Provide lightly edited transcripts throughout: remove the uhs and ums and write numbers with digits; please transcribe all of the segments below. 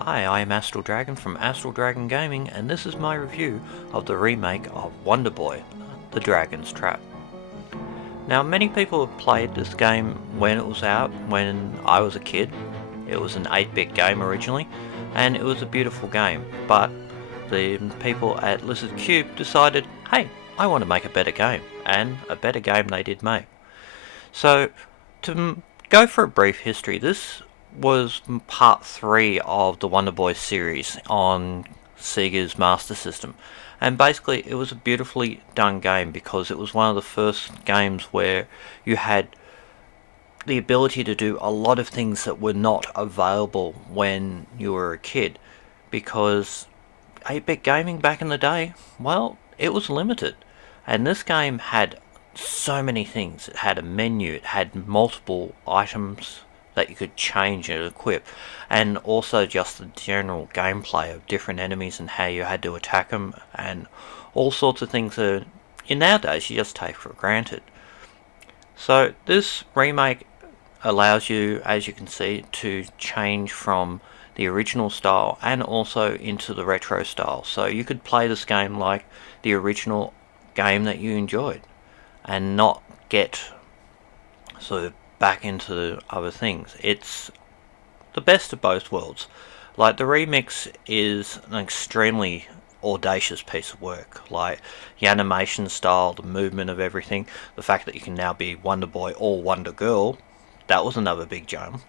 Hi, I am Dragon from Dragon Gaming, and this is my review of the remake of WonderBoy, The Dragon's Trap. Now, many people have played this game when it was out, when I was a kid. It was an 8-bit game originally, and it was a beautiful game, but the people at Lizardcube decided, hey, I want to make a better game, and a better game they did make. So, to go for a brief history, this was part 3 of the WonderBoy series on Sega's Master System, and basically it was a beautifully done game because it was one of the first games where you had the ability to do a lot of things that were not available when you were a kid, because 8-bit gaming back in the day, well, it was limited, and this game had so many things. It had a menu, it had multiple items that you could change and equip, and also just the general gameplay of different enemies and how you had to attack them, and all sorts of things that in nowadays you just take for granted. So this remake allows you, as you can see, to change from the original style and also into the retro style, so you could play this game like the original game that you enjoyed and not get sort of back into the other things. It's the best of both worlds. Like, the remix is an extremely audacious piece of work. Like, the animation style, the movement of everything, the fact that you can now be WonderBoy or Wonder Girl, that was another big jump.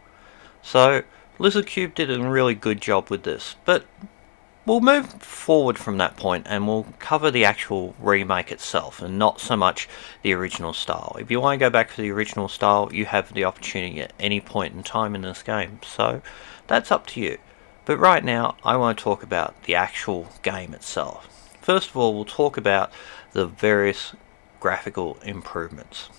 So Lizardcube did a really good job with this, but we'll move forward from that point and we'll cover the actual remake itself and not so much the original style. If you want to go back to the original style, you have the opportunity at any point in time in this game, so that's up to you. But right now I want to talk about the actual game itself. First of all, we'll talk about the various graphical improvements.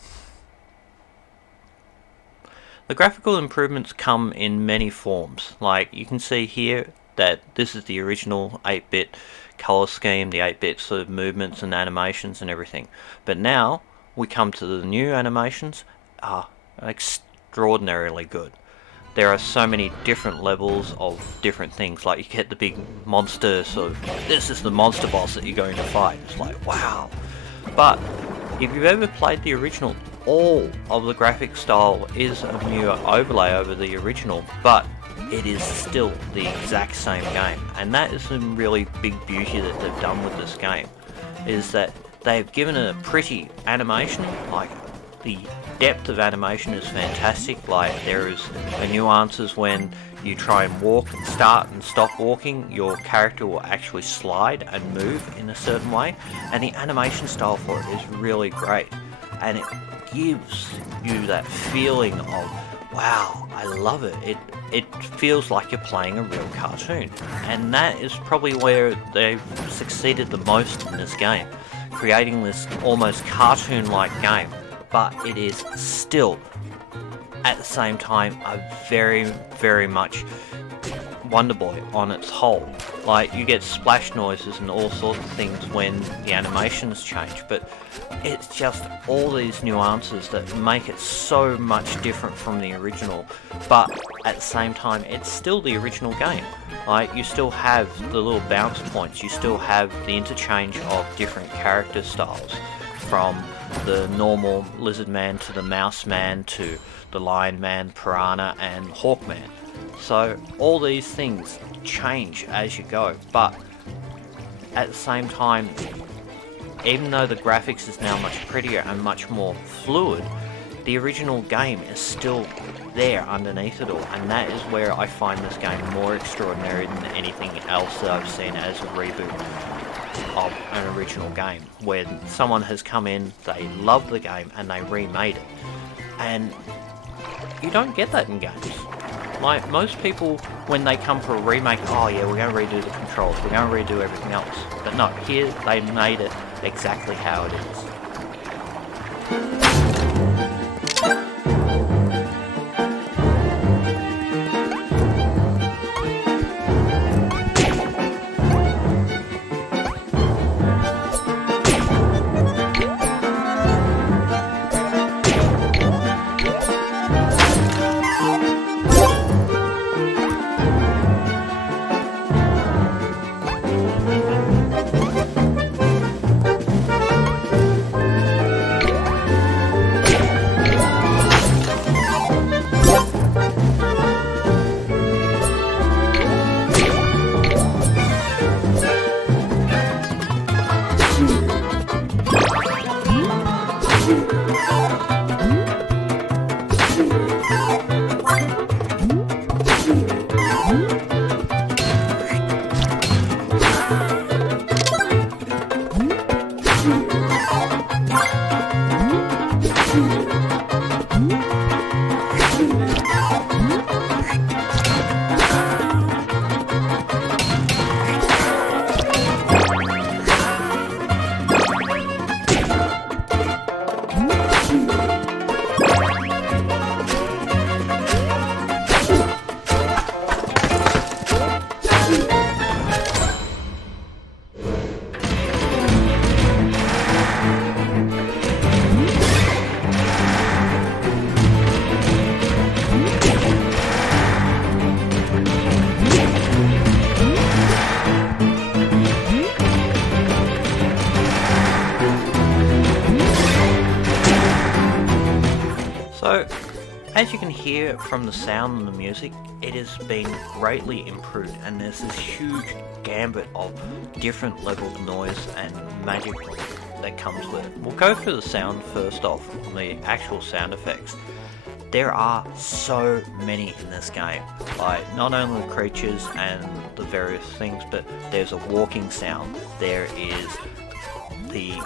The graphical improvements come in many forms. Like, you can see here that this is the original 8-bit color scheme, the 8-bit sort of movements and animations and everything. But now we come to the new animations are extraordinarily good. There are so many different levels of different things. Like, you get the big monster sort of, this is the monster boss that you're going to fight. It's like, wow. But if you've ever played the original, all of the graphic style is a new overlay over the original, but it is still the exact same game, and that is some really big beauty that they've done with this game, is that they've given it a pretty animation. Like, the depth of animation is fantastic. Like, there is nuances when you try and walk and start and stop walking, your character will actually slide and move in a certain way, and the animation style for it is really great, and it gives you that feeling of, wow, I love it. It feels like you're playing a real cartoon, and that is probably where they've succeeded the most in this game, creating this almost cartoon-like game, but it is still at the same time a very, very much WonderBoy on its whole. Like, you get splash noises and all sorts of things when the animations change, but it's just all these nuances that make it so much different from the original, but at the same time it's still the original game. Like, you still have the little bounce points, you still have the interchange of different character styles, from the normal Lizard Man to the Mouse Man to the Lion Man, Piranha and Hawkman. So all these things change as you go, but at the same time, even though the graphics is now much prettier and much more fluid, the original game is still there underneath it all, and that is where I find this game more extraordinary than anything else that I've seen as a reboot of an original game, where someone has come in, they love the game and they remade it, and you don't get that in games. Like, most people, when they come for a remake, oh yeah, we're going to redo the controls, we're going to redo everything else. But no, here they made it exactly how it is. So, as you can hear from the sound and the music, it has been greatly improved, and there's this huge gambit of different level of noise and magic that comes with it. We'll go through the sound first off, on the actual sound effects. There are so many in this game, like not only the creatures and the various things, but there's a walking sound, there is the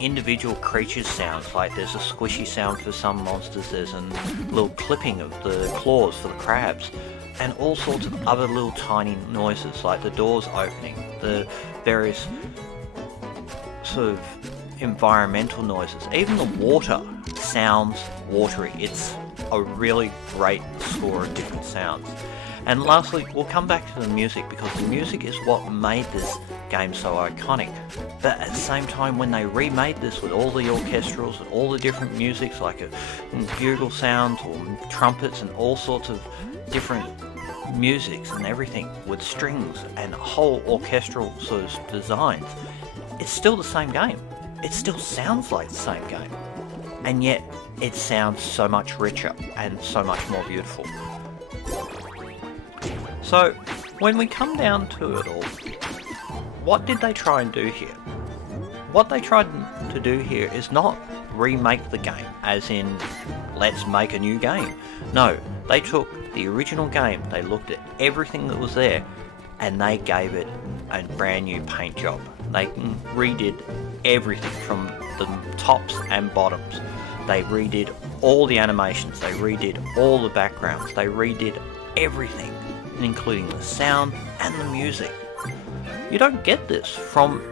individual creatures sounds, like there's a squishy sound for some monsters, there's a little clipping of the claws for the crabs, and all sorts of other little tiny noises like the doors opening, the various sort of environmental noises. Even the water sounds watery. It's a really great score of different sounds. And lastly, we'll come back to the music, because the music is what made this game so iconic. But at the same time, when they remade this with all the orchestrals and all the different musics, like bugle sounds or trumpets and all sorts of different musics and everything with strings and whole orchestral sort of designs, it's still the same game. It still sounds like the same game. And yet, it sounds so much richer and so much more beautiful. So, when we come down to it all, what did they try and do here? What they tried to do here is not remake the game, as in, let's make a new game. No, they took the original game, they looked at everything that was there, and they gave it a brand new paint job. They redid everything from the tops and bottoms. They redid all the animations, they redid all the backgrounds, they redid everything, including the sound and the music. You don't get this from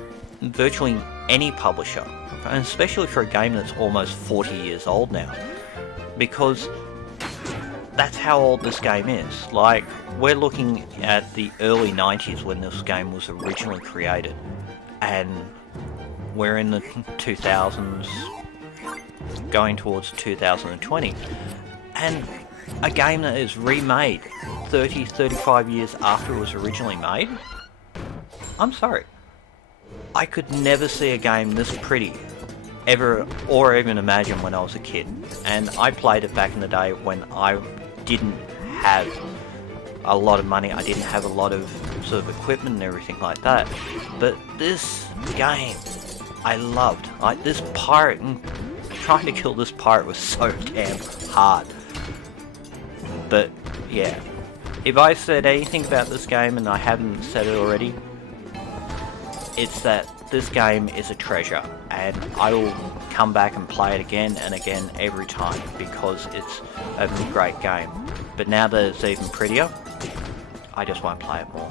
virtually any publisher, and especially for a game that's almost 40 years old now, because that's how old this game is. Like, we're looking at the early 90s when this game was originally created, and we're in the 2000s, going towards 2020, and a game that is remade 35 years after it was originally made? I'm sorry. I could never see a game this pretty, ever, or even imagine when I was a kid. And I played it back in the day when I didn't have a lot of money, I didn't have a lot of sort of equipment and everything like that. But this game, I loved. Like, this pirate, and trying to kill this pirate was so damn hard. But, yeah. If I said anything about this game and I haven't said it already, it's that this game is a treasure, and I will come back and play it again and again every time, because it's a great game. But now that it's even prettier, I just won't play it more.